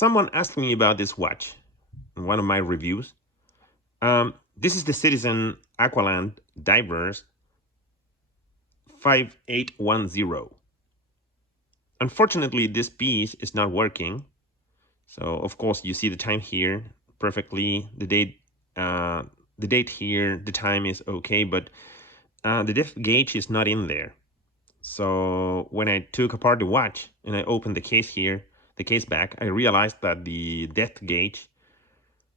someone asked me about this watch in one of my reviews. This is the Citizen Aqualand Divers 5810. Unfortunately, this piece is not working. So of course you see the time here perfectly. The date here, the time is okay, but the depth gauge is not in there. So when I took apart the watch and I opened the case here, the case back, I realized that the depth gauge,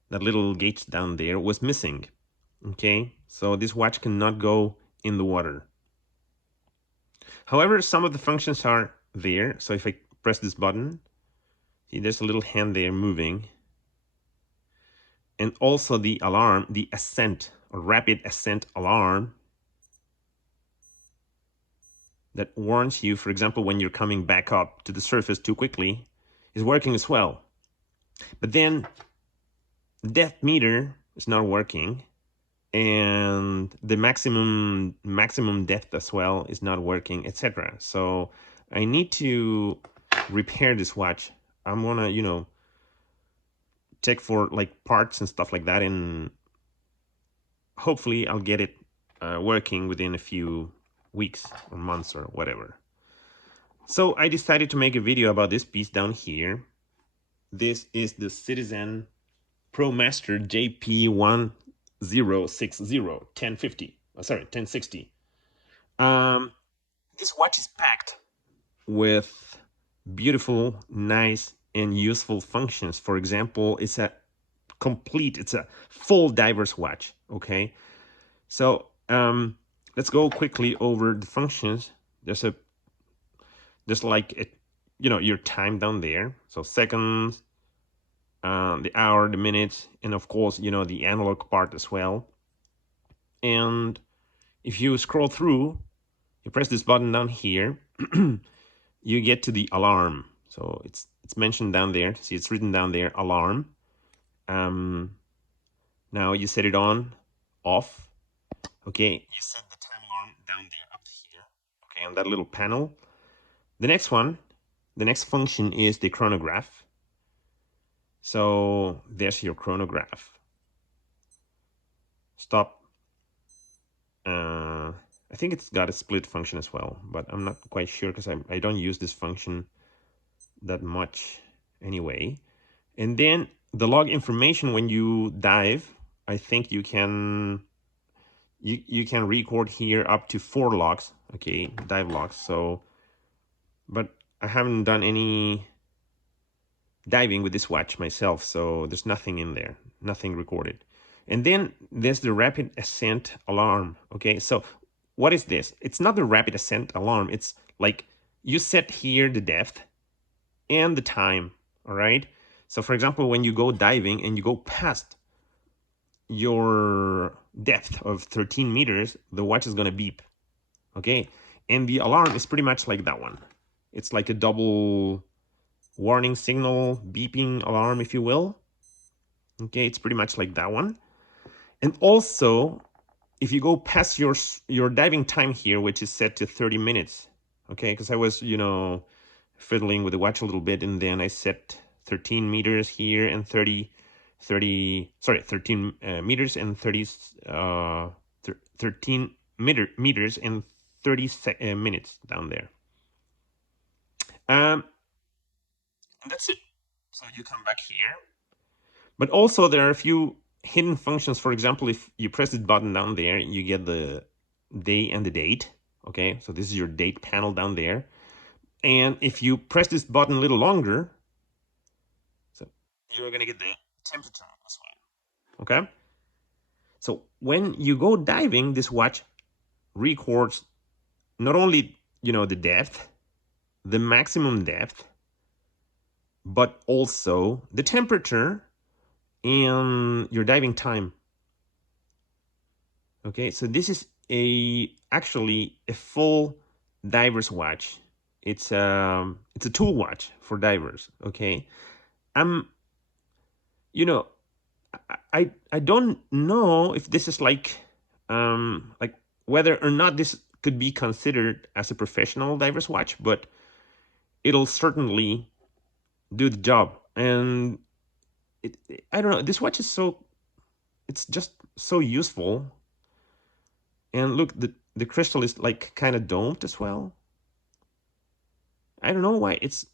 that little gauge down there, was missing. Okay, so this watch cannot go in the water. However, some of the functions are there. So if I press this button, see there's a little hand there moving. And also the alarm, the Ascent or rapid ascent alarm, that warns you, for example, when you're coming back up to the surface too quickly, is working as well. But then the depth meter is not working, and the maximum depth as well is not working, etc. So I need to repair this watch. I'm gonna, check for like parts and stuff like that, and hopefully I'll get it working within a few weeks or months or whatever. So I decided to make a video about this piece down here. This is the Citizen ProMaster jp1060 1060. This watch is packed with beautiful, nice, and useful functions. For example, it's a full diver's watch. Okay, so let's go quickly over the functions. There's like your time down there, so seconds, the hour, the minutes, and of course the analog part as well. And if you scroll through, you press this button down here, you get to the alarm. So it's mentioned down there. See, it's written down there, alarm. Now you set it on, off. Okay, you set the time alarm down there up here. Okay, on that little panel. The next function is the chronograph. So there's your chronograph. Stop. I think it's got a split function as well, but I'm not quite sure because I don't use this function that much anyway. And then the log information when you dive, I think you can record here up to 4 logs, okay, dive logs. So, but I haven't done any diving with this watch myself, so there's nothing in there, nothing recorded. And then there's the rapid ascent alarm. Okay, so what is this? It's not the rapid ascent alarm. It's like you set here the depth and the time. All right, so for example, when you go diving and you go past your depth of 13 meters, the watch is going to beep. Okay, and the alarm is pretty much like that one. It's like a double warning signal, beeping alarm, if you will. Okay, it's pretty much like that one. And also, if you go past your diving time here, which is set to 30 minutes, okay, because I was, fiddling with the watch a little bit, and then I set 13 meters here and 13 meters and 13 meters and 30 minutes down there. And that's it. So you come back here. But also there are a few hidden functions. For example, if you press this button down there, you get the day and the date. Okay, so this is your date panel down there. And if you press this button a little longer, so you're gonna get the temperature as well. Okay, so when you go diving, this watch records not only the depth, the maximum depth, but also the temperature and your diving time. Okay, so this is actually a full diver's watch. It's a tool watch for divers. Okay, I don't know if this is like whether or not this could be considered as a professional diver's watch, but it'll certainly do the job And I don't know, this watch is it's just so useful. And look, the crystal is like kind of domed as well. I don't know why it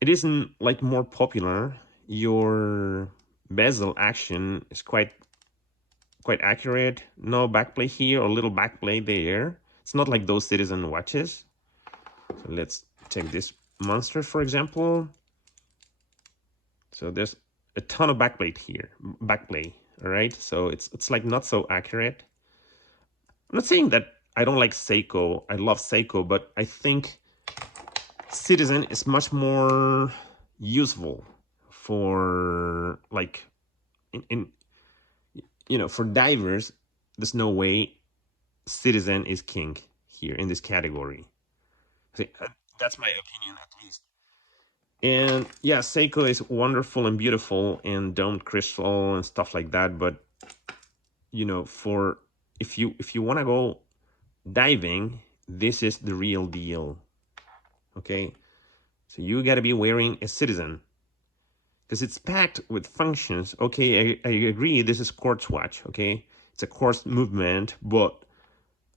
isn't like more popular. Your bezel action is quite accurate. No backplay here or little backplay there. It's not like those Citizen watches. So let's take this monster, for example. So there's a ton of backplay here, backplay, all right? So it's like not so accurate. I'm not saying that I don't like Seiko. I love Seiko, but I think Citizen is much more useful for like in for divers. There's no way Citizen is king here in this category. That's my opinion, at least. And yeah, Seiko is wonderful and beautiful and domed crystal and stuff like that, but for if you want to go diving, this is the real deal. Okay, so you got to be wearing a Citizen because it's packed with functions. Okay, I agree, this is quartz watch. Okay, it's a quartz movement, but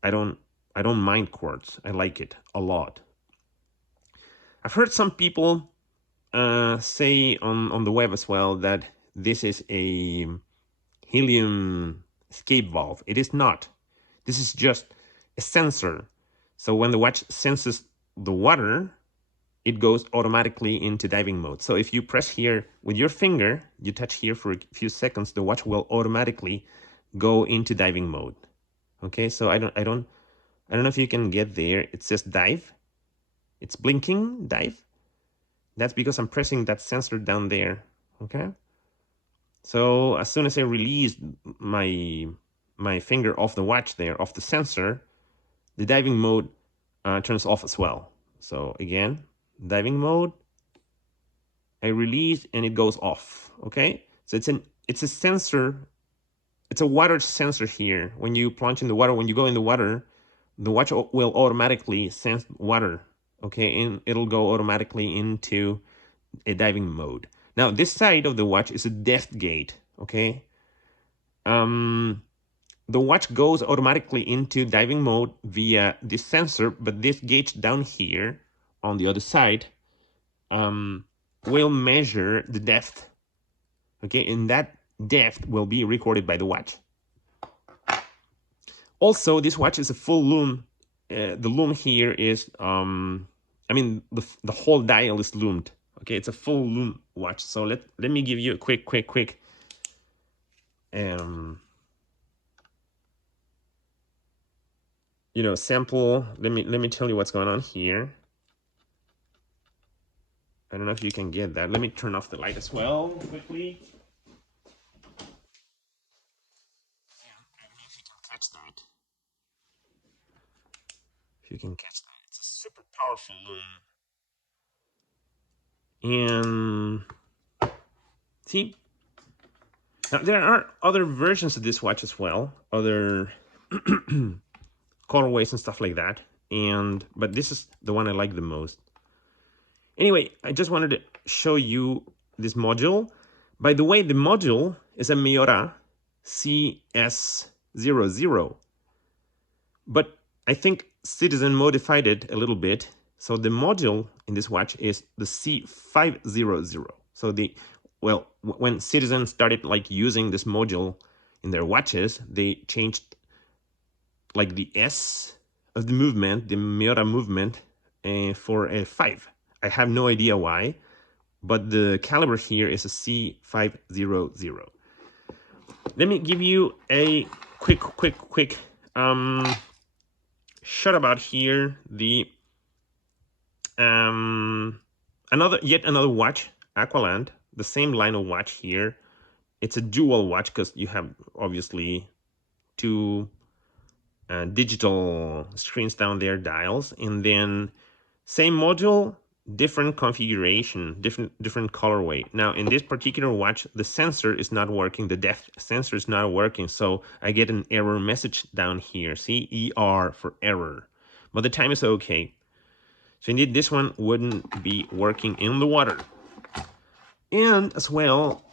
I don't mind quartz. I like it a lot. I've heard some people say on the web as well that this is a helium escape valve. It is not. This is just a sensor. So when the watch senses the water, it goes automatically into diving mode. So if you press here with your finger, you touch here for a few seconds, the watch will automatically go into diving mode. Okay, so I don't know if you can get there. It says dive. It's blinking, dive. That's because I'm pressing that sensor down there. Okay. So as soon as I release my finger off the watch there, off the sensor, the diving mode turns off as well. So again, diving mode, I release and it goes off. Okay. So it's a sensor. It's a water sensor here. When you plunge in the water, when you go in the water, the watch will automatically sense water. Okay, and it'll go automatically into a diving mode. Now, this side of the watch is a depth gauge. Okay, the watch goes automatically into diving mode via this sensor, but this gauge down here on the other side will measure the depth. Okay, and that depth will be recorded by the watch. Also, this watch is a full loom. The loom here is, I mean, the whole dial is loomed. Okay, it's a full loom watch. So let me give you a quick sample. Let me tell you what's going on here. I don't know if you can get that. Let me turn off the light as well quickly. I don't know if you can catch that. If you can catch that, it's a super powerful loom. And see, now there are other versions of this watch as well, other colorways and stuff like that. But this is the one I like the most. Anyway, I just wanted to show you this module. By the way, the module is a Miura CS00. But I think Citizen modified it a little bit. So the module in this watch is the C500. So when Citizen started like using this module in their watches, they changed like the S of the movement, the Miura movement, for a 5. I have no idea why, but the caliber here is a C500. Let me give you a quick shot about here. The yet another watch, Aqualand, the same line of watch here. It's a dual watch because you have obviously two digital screens down there, dials, and then same module, different configuration, different colorway. Now in this particular watch, the sensor is not working, the depth sensor is not working, so I get an error message down here. See, ER for error, but the time is okay. So indeed, this one wouldn't be working in the water. And as well,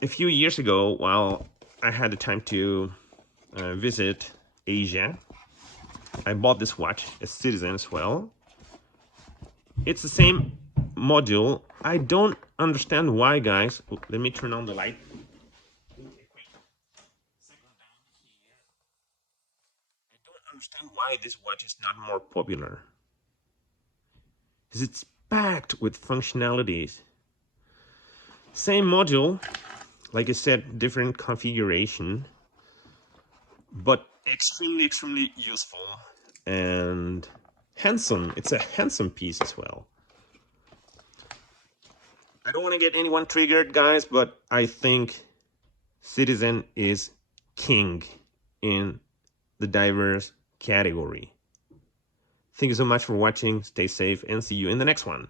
a few years ago, while I had the time to visit Asia, I bought this watch, a Citizen as well. It's the same module. I don't understand why, guys. Let me turn on the light. I don't understand why this watch is not more popular. Because it's packed with functionalities. Same module, like I said, different configuration, but extremely useful and handsome. It's a handsome piece as well. I don't want to get anyone triggered, guys, but I think Citizen is king in the diverse category. Thank you so much for watching. Stay safe and see you in the next one.